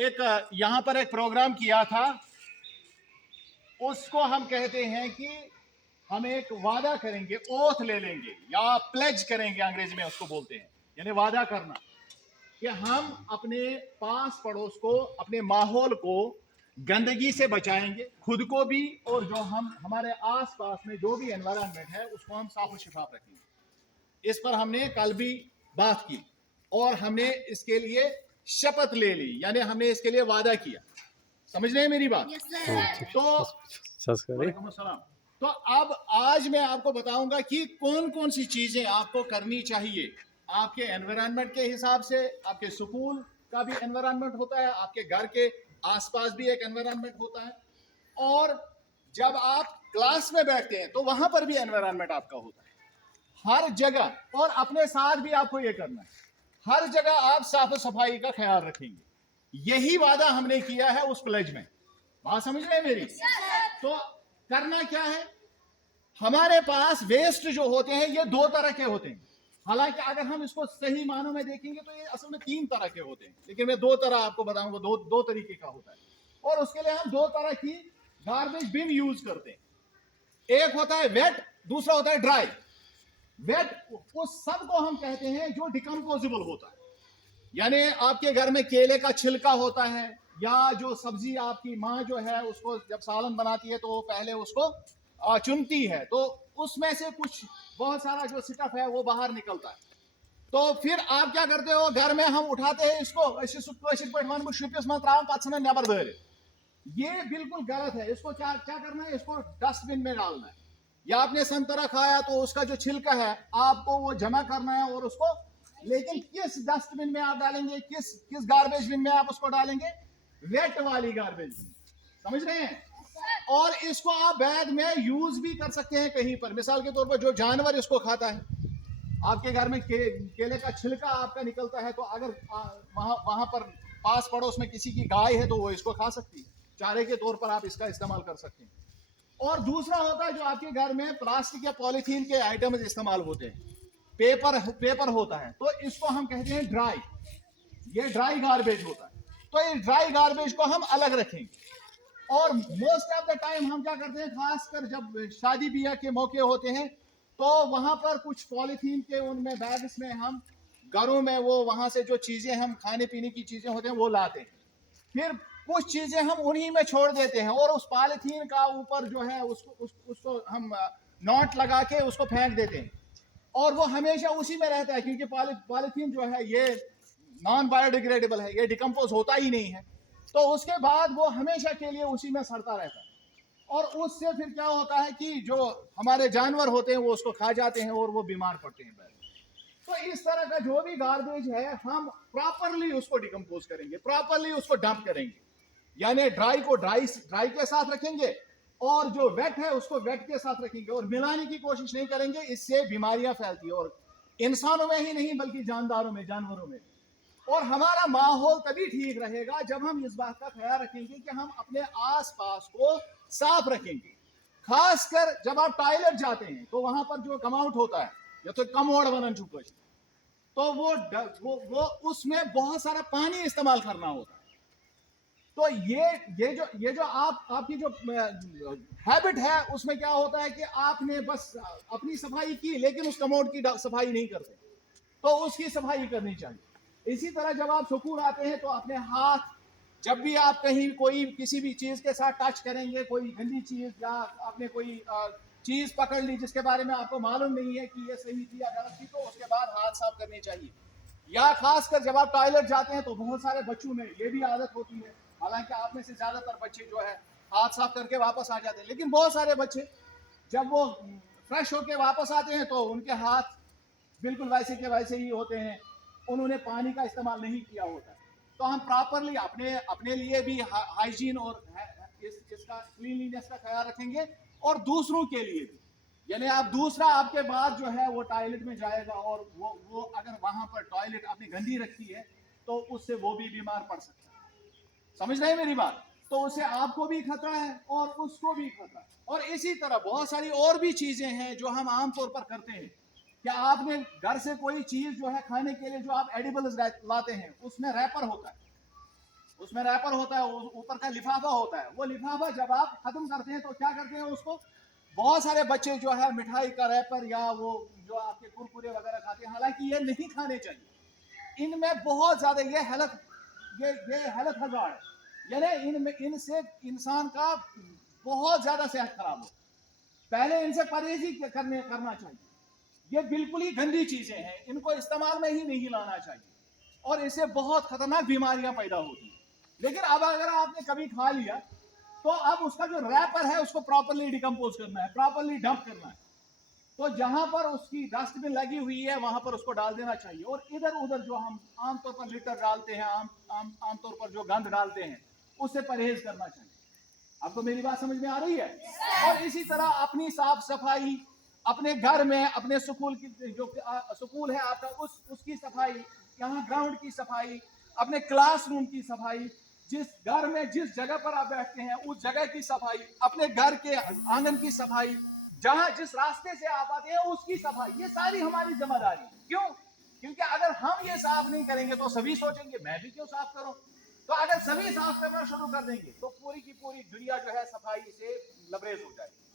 एक यहाँ पर एक प्रोग्राम किया था, उसको हम कहते हैं कि हम एक वादा करेंगे, ओथ ले लेंगे या प्लेज करेंगे, अंग्रेजी में उसको बोलते हैं, यानी वादा करना कि हम अपने पास पड़ोस को, अपने माहौल को गंदगी से बचाएंगे, खुद को भी, और जो हम हमारे आसपास में जो भी एनवायरनमेंट है उसको हम साफ और शिफाफ रखेंगे। इस पर हमने कल भी बात की और हमने इसके लिए शपथ ले ली, यानी हमने इसके लिए वादा किया। समझ रहे हैं मेरी बात? वालेकुम अस्सलाम। तो अब आज मैं आपको बताऊंगा कि कौन कौन सी चीजें आपको करनी चाहिए आपके एनवायरनमेंट के हिसाब से। आपके स्कूल का भी एनवायरनमेंट होता है, आपके घर के आसपास भी एक एनवायरनमेंट होता है, और जब आप क्लास में बैठते हैं तो वहां पर भी एनवायरनमेंट आपका होता है, हर जगह। और अपने साथ भी आपको ये करना है, हर जगह आप साफ सफाई का ख्याल रखेंगे। यही वादा हमने किया है उस प्लेज में। बात समझ रहे हैं मेरी? तो करना क्या है, हमारे पास वेस्ट जो होते हैं ये दो तरह के होते हैं। हालांकि अगर हम इसको सही मानों में देखेंगे तो ये असल में तीन तरह के होते हैं, लेकिन मैं दो तरह आपको बताऊंगा, दो तरीके का होता है। और उसके लिए हम दो तरह की गार्बेज बिन यूज करते हैं। एक होता है वेट, दूसरा होता है ड्राई। वेट उस सब को हम कहते हैं जो डिकम्पोजेबल होता है, यानी आपके घर में केले का छिलका होता है, या जो सब्जी आपकी माँ जो है उसको जब सालन बनाती है तो वो पहले उसको चुनती है, तो उसमें से कुछ बहुत सारा जो स्टफ है वो बाहर निकलता है। तो फिर आप क्या करते हो, घर में हम उठाते हैं इसको, नबर दे। ये बिल्कुल गलत है। इसको क्या क्या करना है, इसको डस्टबिन में डालना है। या आपने संतरा खाया तो उसका जो छिलका है आपको वो जमा करना है और उसको, लेकिन किस डस्टबिन में आप डालेंगे, किस किस गार्बेज बिन में आप उसको डालेंगे? वेट वाली गार्बेज बिन। समझ रहे हैं? और इसको आप बैग में यूज भी कर सकते हैं कहीं पर। मिसाल के तौर पर जो जानवर इसको खाता है, आपके घर में केले का छिलका आपका निकलता है, तो अगर वहां पर पास पड़ोस में किसी की गाय है तो वो इसको खा सकती है, चारे के तौर पर आप इसका इस्तेमाल कर सकते हैं। और दूसरा होता है जो आपके घर में प्लास्टिक या पॉलीथीन के आइटम इस्तेमाल होते हैं, पेपर होता है, तो इसको हम कहते हैं ड्राई। ये ड्राई गार्बेज होता है, तो इस ड्राई गार्बेज को हम अलग रखेंगे। और मोस्ट ऑफ द टाइम हम क्या करते हैं, खासकर जब शादी ब्याह के मौके होते हैं तो वहां पर कुछ पॉलीथीन के उनमें बैग्स में हम घरों में वो वहां से जो चीजें हम खाने पीने की चीजें होते हैं वो लाते हैं, फिर कुछ चीजें हम उन्हीं में छोड़ देते हैं, और उस पॉलीथीन का ऊपर जो है उसको हम नॉट लगा के उसको फेंक देते हैं, और वो हमेशा उसी में रहता है, क्योंकि पॉलीथीन जो है ये नॉन बायोडिग्रेडेबल है, ये डिकम्पोज होता ही नहीं है। तो उसके बाद वो हमेशा के लिए उसी में सड़ता रहता है, और उससे फिर क्या होता है कि जो हमारे जानवर होते हैं वो उसको खा जाते हैं और वो बीमार पड़ते हैं। तो इस तरह का जो भी गार्बेज है हम प्रॉपरली उसको डिकम्पोज करेंगे, प्रॉपरली उसको डंप करेंगे, यानी ड्राई को ड्राई के साथ रखेंगे और जो वेट है उसको वेट के साथ रखेंगे, और मिलाने की कोशिश नहीं करेंगे, इससे बीमारियां फैलती है, और इंसानों में ही नहीं बल्कि जानदारों में, जानवरों में। और हमारा माहौल तभी ठीक रहेगा जब हम इस बात का ख्याल रखेंगे कि हम अपने आसपास को साफ रखेंगे। खासकर जब आप टॉयलेट जाते हैं तो वहां पर जो कम आउट होता है, या तो कमोड बनन चुका, तो वो उसमें बहुत सारा पानी इस्तेमाल करना होता है। तो ये जो आपकी जो हैबिट है उसमें क्या होता है कि आपने बस अपनी सफाई की लेकिन उस कमोड की सफाई नहीं करते, तो उसकी सफाई करनी चाहिए। इसी तरह जब आप सुकून आते हैं तो अपने हाथ, जब भी आप कहीं कोई किसी भी चीज के साथ टच करेंगे, कोई गंदी चीज या आपने कोई चीज पकड़ ली जिसके बारे में आपको मालूम नहीं है कि ये सही थी या गलत थी, तो उसके बाद हाथ साफ करने चाहिए। या खासकर जब आप टॉयलेट जाते हैं तो बहुत सारे बच्चों में ये भी आदत होती है, हालांकि आप में से ज्यादातर बच्चे जो है हाथ साफ करके वापस आ जाते हैं, लेकिन बहुत सारे बच्चे जब वो फ्रेश होके वापस आते हैं तो उनके हाथ बिल्कुल वैसे के वैसे ही होते हैं, उन्होंने पानी का इस्तेमाल नहीं किया होता है। तो हम प्रॉपरली अपने लिए भी हाइजीन और इसका क्लीनलीनेस का ख्याल रखेंगे, और दूसरों के लिए भी, यानी आप दूसरा आपके बाद जो है वो टॉयलेट में जाएगा और वो अगर वहां पर टॉयलेट आपने गंदी रखी है तो उससे वो भी बीमार पड़ सकता है। समझ रहे हैं मेरी बात? तो उससे आपको भी खतरा है और उसको भी खतरा है। और इसी तरह बहुत सारी और भी चीजें हैं जो हम आमतौर पर करते हैं। क्या आपने घर से कोई चीज जो है खाने के लिए जो आप एडिबल्स लाते हैं उसमें रैपर होता है, उसमें रैपर होता है, ऊपर का लिफाफा होता है। वो लिफाफा जब आप खत्म करते हैं तो क्या करते हैं उसको, बहुत सारे बच्चे जो है मिठाई का रैपर या वो जो आपके कुरकुरे वगैरह खाते हैं, हालांकि ये नहीं खाने चाहिए। इनमें बहुत ज्यादा ये हेल्थ हजार्ड है, यानी इनमें इनसे इंसान का बहुत ज्यादा सेहत खराब हो। पहले इनसे परहेज ही करना चाहिए। ये बिल्कुल ही गंदी चीजें हैं, इनको इस्तेमाल में ही नहीं लाना चाहिए और इससे बहुत खतरनाक बीमारियां पैदा होती हैं। लेकिन अब अगर आपने कभी खा लिया तो अब उसका जो रैपर है उसको प्रॉपरली डिकम्पोज करना है, प्रॉपरली डंप करना है। तो जहां पर उसकी डस्टबिन लगी हुई है वहां पर उसको डाल देना चाहिए। और इधर उधर जो हम आमतौर पर लिटर डालते हैं, आमतौर पर जो गंद डालते हैं, उससे परहेज करना चाहिए। आपको मेरी बात समझ में आ रही है? और इसी तरह अपनी साफ सफाई, अपने घर में, अपने स्कूल की जो स्कूल है आपका उसकी सफाई, यहाँ ग्राउंड की सफाई, अपने क्लासरूम की सफाई, जिस घर में जिस जगह पर आप बैठते हैं उस जगह की सफाई, अपने घर के आंगन की सफाई, जहां जिस रास्ते से आप आते हैं उसकी सफाई, ये सारी हमारी जिम्मेदारी है। क्यों? क्योंकि अगर हम ये साफ नहीं करेंगे तो सभी सोचेंगे मैं भी क्यों साफ करूं। तो अगर सभी साफ करना शुरू कर देंगे तो पूरी की पूरी दुनिया जो है सफाई से लबरेज हो जाएगी।